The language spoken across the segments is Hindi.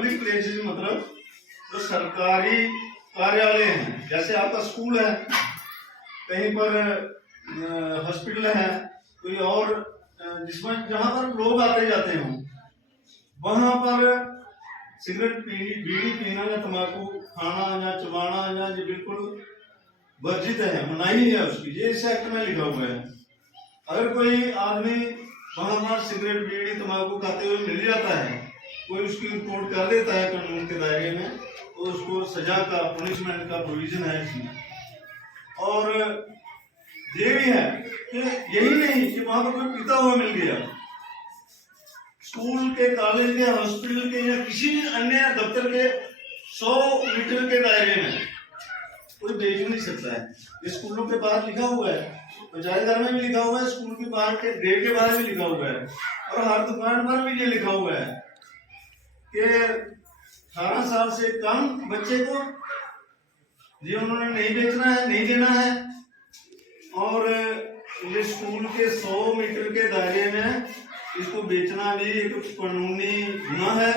पब्लिक प्लेसेस मतलब जो सरकारी कार्यालय हैं, जैसे आपका स्कूल है, कहीं पर हॉस्पिटल है, कोई और जिसमें जहां पर लोग आते जाते हों, वहां पर सिगरेट बीड़ी पीना या तंबाकू खाना या चबाना या ये बिल्कुल वर्जित है, मनाही है उसकी, ये इस एक्ट में लिखा हुआ है। अगर कोई आदमी वहां पर सिगरेट बीड़ी तंबाकू खाते हुए मिल जाता है, कोई उसकी रिपोर्ट कर देता है कानून के दायरे में, तो उसको सजा का, पनिशमेंट का प्रोविजन है इसमें। और ये भी है कि यही नहीं कि वहां पर कोई पीता हुआ मिल गया, स्कूल के, कॉलेज के, हॉस्पिटल के या किसी भी अन्य दफ्तर के 100 मीटर के दायरे में कोई बेच नहीं सकता है। ये स्कूलों के बाहर लिखा हुआ है, पंचायत घर में भी लिखा हुआ है, स्कूल के बाहर के गेट के बाहर भी लिखा हुआ है, और हर दुकान पर भी ये लिखा हुआ है कि 18 साल से कम बच्चे को ये उन्होंने नहीं बेचना है, नहीं देना है। और ये स्कूल के 100 मीटर के दायरे में इसको बेचना भी एक कानूनी गुनाह है,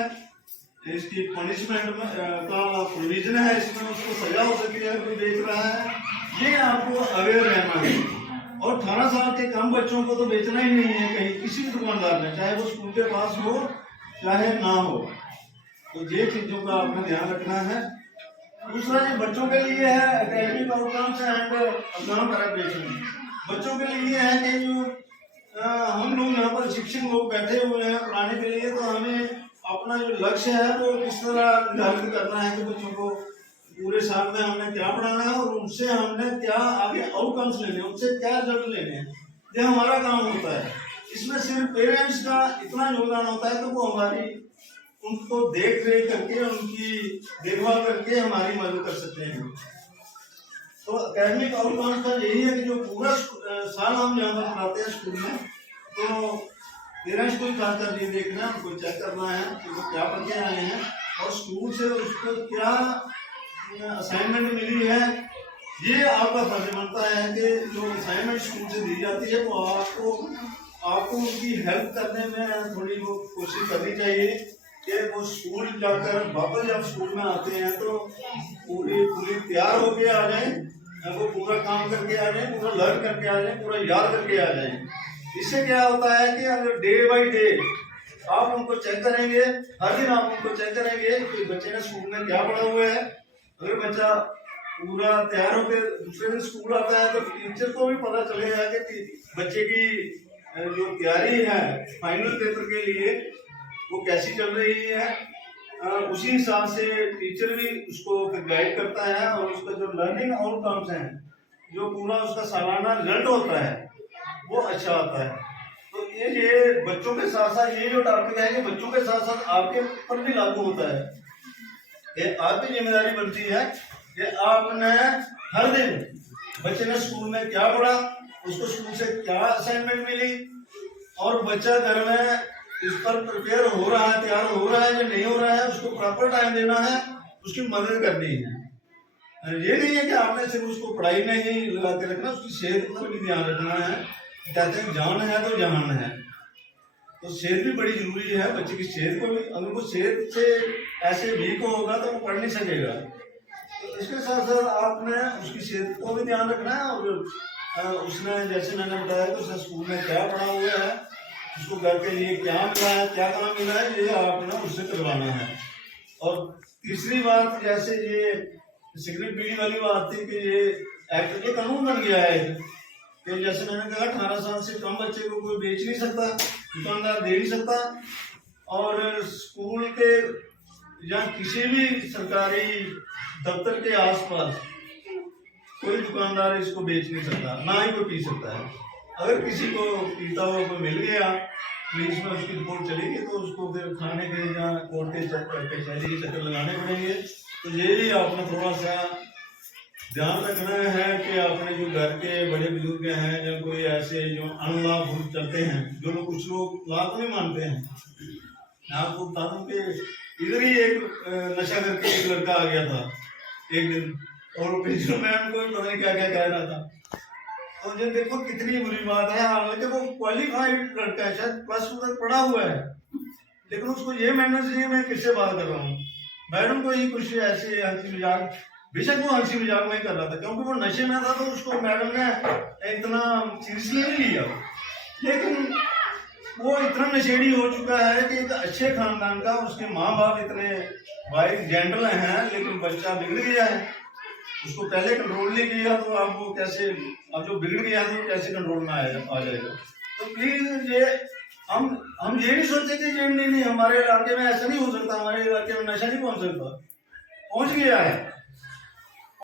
इसकी पनिशमेंट का प्रोविजन है, इसमें उसको सजा हो सकती है कोई बेच रहा है। ये आपको अवेयर रहना है। और 18 साल के कम बच्चों को तो बेचना ही नहीं है कहीं, किसी भी दुकानदार ने, चाहे वो स्कूल के पास हो चाहे ना हो। तो ये चीजों का आपने ध्यान रखना है। दूसरा ये बच्चों के लिए है academic outcomes and exam preparation. बच्चों के लिए है कि जो हम लोग यहाँ पर शिक्षक लोग बैठे हुए हैं पढ़ाने के लिए, तो हमें अपना जो लक्ष्य है वो किस तरह निर्धारित करना है कि बच्चों को पूरे साल में हमने क्या पढ़ाना है और उनसे हमने क्या आगे आउटकम्स लेने हैं, उनसे क्या रिजल्ट लेने हैं। ये हमारा काम होता है। इसमें सिर्फ पेरेंट्स का इतना योगदान होता है कि वो हमारी उनको देख रेख करके, उनकी देखभाल करके हमारी मदद कर सकते हैं। तो एकेडमिक आउटकम्स का यही है कि जो पूरा साल हम यहाँ पर पढ़ाते हैं स्कूल में, तो पेरेंट्स को खासकर ये देखना, उनको चेक करना है कि वो क्या पढ़ के आए हैं और स्कूल से उसको क्या असाइनमेंट मिली है। ये आपका फर्ज बनता है कि जो असाइनमेंट स्कूल से दी जाती है वो आपको उनकी हेल्प करने में थोड़ी वो कोशिश करनी चाहिए कि वो स्कूल जाकर वापस जब स्कूल में आते हैं तो पूरी तैयार होके आ जाए, वो पूरा काम करके आ जाए, पूरा लर्न करके आ जाए, पूरा याद करके आ जाए। इससे क्या होता है कि अगर डे बाई डे आप उनको चेक करेंगे, हर दिन आप उनको चेक करेंगे कि बच्चे ने स्कूल में क्या पढ़ा हुआ है। अगर बच्चा पूरा तैयार होकर दूसरे दिन स्कूल आता है तो टीचर को भी पता चलेगा कि बच्चे की जो तैयारी है फाइनल पेपर के लिए वो कैसी चल रही है। उसी हिसाब से टीचर भी उसको गाइड करता है और उसका जो लर्निंग आउटकम्स हैं, जो पूरा उसका सालाना रिजल्ट होता है वो अच्छा आता है। तो ये बच्चों के साथ साथ ये जो टॉपिक है, ये बच्चों के साथ साथ आपके ऊपर भी लागू होता है। ये आपकी जिम्मेदारी बनती है कि आपने हर दिन बच्चे ने स्कूल में क्या पढ़ा, उसको स्कूल से क्या असाइनमेंट मिली, और बच्चा घर में इस पर प्रिपेयर हो रहा है, तैयार हो रहा है या नहीं हो रहा है, उसको प्रॉपर टाइम देना है, उसकी मदद करनी है। ये नहीं है कि आपने सिर्फ उसको पढ़ाई में ही लगा के रखना, उसकी सेहत पर भी ध्यान रखना है। कहते हैं जान है तो जहान है, तो सेहत भी बड़ी जरूरी है। बच्चे की सेहत को भी, अगर वो सेहत से ऐसे वीक होगा तो वो पढ़ नहीं सकेगा। तो इसके साथ साथ आपने उसकी सेहत को भी ध्यान रखना है, और उसने जैसे मैंने बताया कि उसने स्कूल में क्या पढ़ा हुआ है, उसको घर के लिए क्या मिला है, क्या काम मिला है, ये आपने उससे करवाना है। और तीसरी बात, जैसे ये सिगरेट बीड़ी वाली बात थी कि ये एक्ट, ये कानून बन गया है कि जैसे मैंने कहा 18 साल से कम बच्चे को कोई बेच नहीं सकता, दुकानदार दे नहीं सकता, और स्कूल के या किसी भी सरकारी दफ्तर के आसपास कोई दुकानदार इसको बेच नहीं सकता, ना ही कोई पी सकता है। अगर किसी को पीता हुआ कोई मिल गया, पुलिस में उसकी रिपोर्ट चलेगी तो उसको फिर थाने के या कोर्ट के कचहरी के चक्कर लगाने पड़ेंगे। तो ये भी आपने थोड़ा सा ध्यान रखना है कि अपने जो घर के बड़े बुजुर्ग हैं या कोई ऐसे जो अनला भूत चलते हैं, जो लोग कुछ लोग ला को नहीं मानते हैं। मैं आपको बता दूं कि इधर ही एक नशा करके एक लड़का आ गया था एक दिन, और प्रिंसिपल मैम को पता नहीं क्या क्या कह रहा था। तो जो देखो कितनी बुरी बात है, हालांकि वो क्वालिफाइड लड़का है, शायद +2 तक पढ़ा हुआ है, लेकिन उसको ये मैनर्स नहीं है मैं किससे बात कर रहा हूँ। मैडम को ही कुछ ऐसे हंसी मजाक, बेशक वो हंसी मजाक में ही कर रहा था क्योंकि वो नशे में था, तो उसको मैडम ने इतना सीरियसली नहीं लिया। लेकिन वो इतना नशेड़ी हो चुका है कि एक अच्छे खानदान का, उसके माँ बाप इतने वाइफ जेंटल हैं, लेकिन बच्चा बिगड़ गया है। उसको पहले कंट्रोल नहीं किया तो अब वो कैसे, अब जो बिगड़ गया तो कैसे कंट्रोल में आ जाएगा। तो प्लीज ये हम ये नहीं सोचते कि ये नहीं हमारे इलाके में ऐसा नहीं हो सकता, हमारे इलाके में नशा नहीं पहुंच सकता, पहुंच गया है।